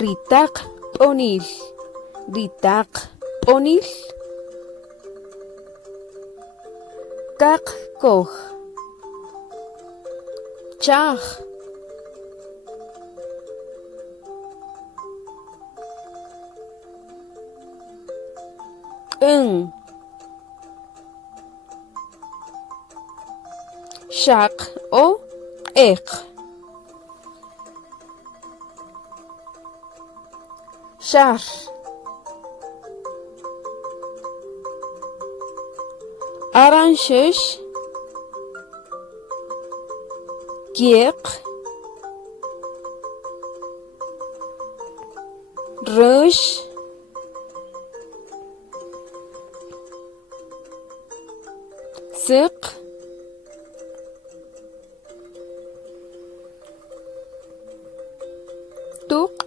Ritaq p'onil. Ritaq p'onil. Kaq koj. Chaj. Q'ın. Xaq o q'eq. Xar. Aranxex. Kieq. Rux. Siq. Tuq.